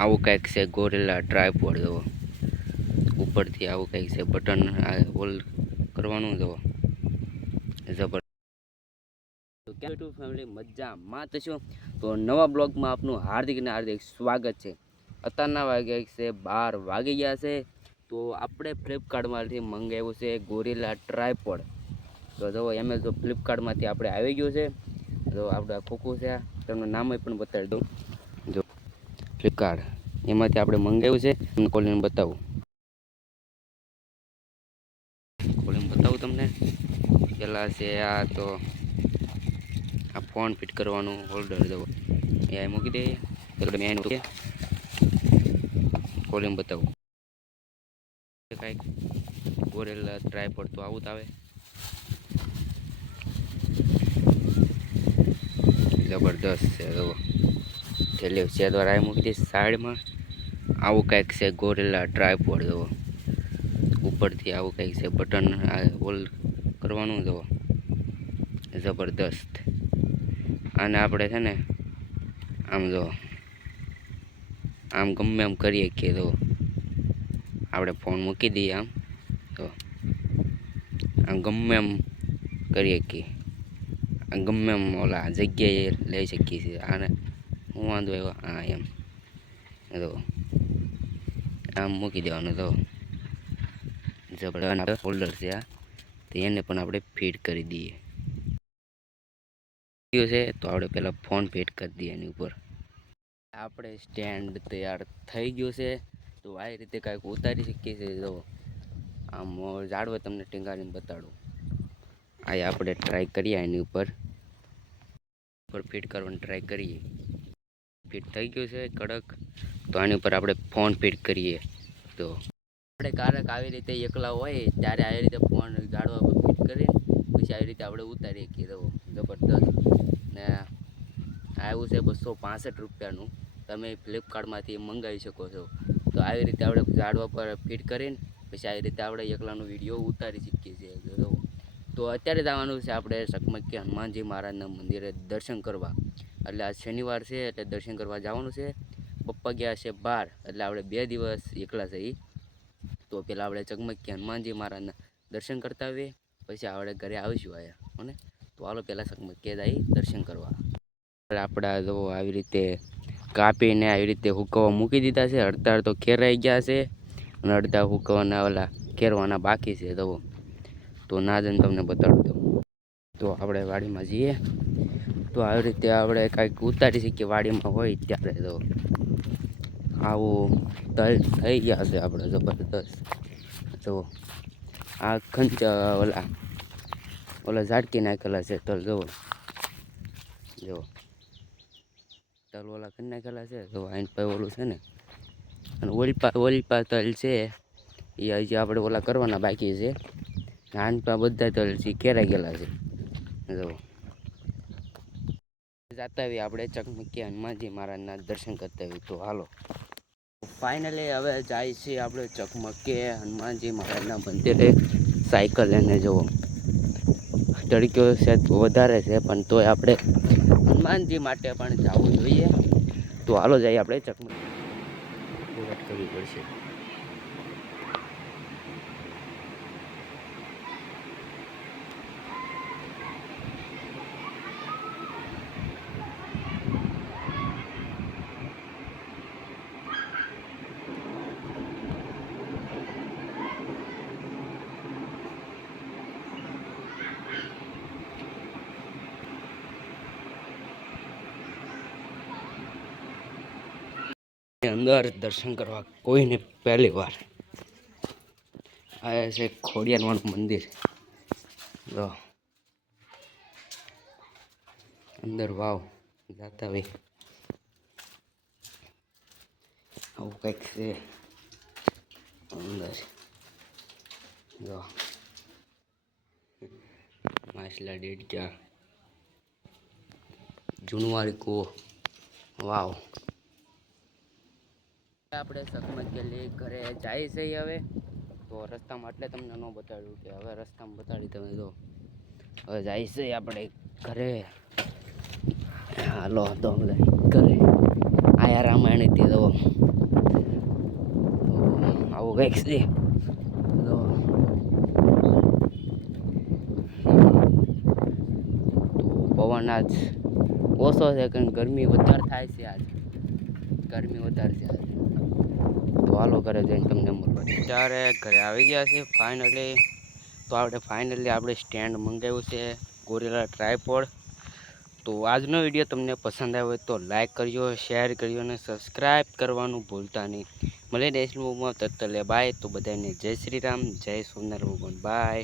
આવું કંઈક છે ગોરેલા ટ્રાયપોડ જુઓ ઉપરથી આવું કંઈક છે બટન હોલ કરવાનું જુઓ જબર. તો કેમ ટુ ફેમિલી મજામાં તો શું તો નવા બ્લોગમાં આપનું હાર્દિક ને હાર્દિક સ્વાગત છે. અત્યારના વાગ્યા છે 12 વાગી ગયા છે. તો આપણે ફ્લિપકાર્ટમાંથી મંગાવ્યું છે ગોરેલા ટ્રાયપોડ. તો જો એમેઝોન ફ્લિપકાર્ટમાંથી આપણે આવી ગયું છે. જો આપણે ખોખું છે તમને નામ પણ બતાવી દઉં. જો ફ્લિપકાર્ટ એમાંથી આપણે મંગાવ્યું છે તમને ખોલીને બતાવું તમને. પેલા છે આ તો આ ફોન ફિટ કરવાનું હોલ્ડર દો એ મૂકી દે મેન ખોલીને બતાવું કાંઈક ગોરેલા ટ્રાયપોડ તો આવું જ આવે. જબરદસ્ત છે જુઓ થેલી છે દ્વારા મૂકી દઈશ સાઈડમાં. આવું કંઈક છે ગોરેલા ટ્રાયપોડ જુઓ ઉપરથી આવું કંઈક છે બટન હોલ કરવાનું જુઓ જબરદસ્ત. અને આપણે છે ને આમ જો આમ ગમે એમ કરીએ કે તો આપણે ફોન મૂકી દઈએ આમ તો આમ ગમે એમ કરીએ કે ગમે એમ ઓલા જગ્યાએ લઈ શકીએ છીએ. આને હું વાંધો આવ્યો હા એમ તો આમ મૂકી દેવાનું તો જબરદસ્ત હોલ્ડર છે આ. તો એને પણ આપણે ફિટ કરી દઈએ છે. તો આપણે પહેલાં ફોન ફિટ કરી દઈએ એની ઉપર. આપણે સ્ટેન્ડ તૈયાર થઈ ગયું છે. તો આ રીતે કાંઈક ઉતારી શકીએ છીએ. તો આમ ઝાડવા તમને ટીંગાડીને બતાડું. આ આપણે ટ્રાય કરીએ એની ઉપર ફિટ કરવાની ટ્રાય કરીએ. ફિટ થઈ ગયું છે કડક. તો આની ઉપર આપણે ફોન ફિટ કરીએ. તો આપણે ક્યારેક આવી રીતે એકલા હોય ત્યારે આવી રીતે ફોન ઝાડવા પર ફિટ કરીને પછી આવી રીતે આપણે ઉતારીએ કે તો જબરદસ્ત. ને આવ્યું છે 265 રૂપિયાનું. તમે ફ્લિપકાર્ટમાંથી મંગાવી શકો છો. તો આવી રીતે આપણે ઝાડવા પર ફિટ કરીને પછી આવી રીતે આપણે એકલાનો વિડીયો ઉતારી શકીએ છીએ. તો અત્યારે જવાનું છે આપણે ચકમકી હનુમાનજી મહારાજના મંદિરે દર્શન કરવા. એટલે આજ શનિવાર છે એટલે દર્શન કરવા જવાનું છે. પપ્પા ગયા છે બહાર એટલે આપણે 2 દિવસ એકલા જઈ. તો પહેલાં આપણે ચકમકી હનુમાનજી મહારાજના દર્શન કરતા આવીએ પછી આપણે ઘરે આવીશું અહીંયા અને તો હાલો પહેલાં ચકમકી જઈ દર્શન કરવા. આપણા જો આવી રીતે કાપીને આવી રીતે હુકવવા મૂકી દીધા છે. અડધા તો ખેરાઈ ગયા છે અને અડધા હુકવવાના ઓલા ખેરવાના બાકી છે. તો ના જઈને તમને બતાડું દઉં. તો આપણે વાડીમાં જઈએ તો આવી રીતે આપણે કાંઈક ઉતારી શકીએ વાડીમાં હોય ત્યારે. તો આવું તલ થઈ ગયા છે આપણે જબરદસ્ત. તો આ ઓલા ઝાડકી નાખેલા છે તલ જુઓ તલ ઓલા કરી નાખેલા છે. તો આઈન પર ઓલું છે ને અને ઓલપા તલ છે એ હજી આપણે ઓલા કરવાના બાકી છે. નાનપા બધા તલ છે કેરાઈ ગયેલા છે. જો જતા આવીએ આપણે ચકમકી હનુમાનજી મહારાજના દર્શન કરતા આવીએ. તો હાલો ફાઇનલી હવે જાય છે આપણે ચકમકી હનુમાનજી મહારાજના મંદિરે સાયકલ લઈને. જુઓ તડક્યો છે વધારે છે પણ તોય આપણે હનુમાનજી માટે પણ જવું જોઈએ. તો હાલો જઈએ આપણે ચકમકી વાત કરવી પડશે. અંદર દર્શન કરવા કોઈને પહેલી વાર આ છે ખોડિયારમાંનું મંદિર. જો અંદર વાવ જાતા હોય આવું કંઈક છે અંદર. જો માછલા ડેડક્યા જૂનવાળી કૂવો વાવ. આપણે ચકમકી ઘરે જાય છે હવે. તો રસ્તામાં એટલે તમને ન બતાડ્યું કે હવે રસ્તામાં બતાડી તમે. જો હવે જાય છે આપણે ઘરે. હાલો તો ઘરે આયા રામાયણ હતી. તો વેક્સ છે. તો પવન આજ ઓછો છે કારણ ગરમી વધારે થાય છે. આજ ગરમી વધારે છે આજ. તો હાલો ઘરે જઈને તમને મળવા. ત્યારે ઘરે આવી ગયા છે ફાઇનલી. તો આપણે સ્ટેન્ડ મંગાવ્યું છે ગોરિલા ટ્રાયપોડ. તો આજનો વિડીયો તમને પસંદ આવ્યો હોય તો લાઈક કરજો, શેર કરજો અને સબસ્ક્રાઈબ કરવાનું ભૂલતા નહીં. મળે નેક્સ્ટ મૂવમાં તત્તલે બાય. તો બધાને જય શ્રી રામ, જય સોમનાથ ભગવાન, બાય.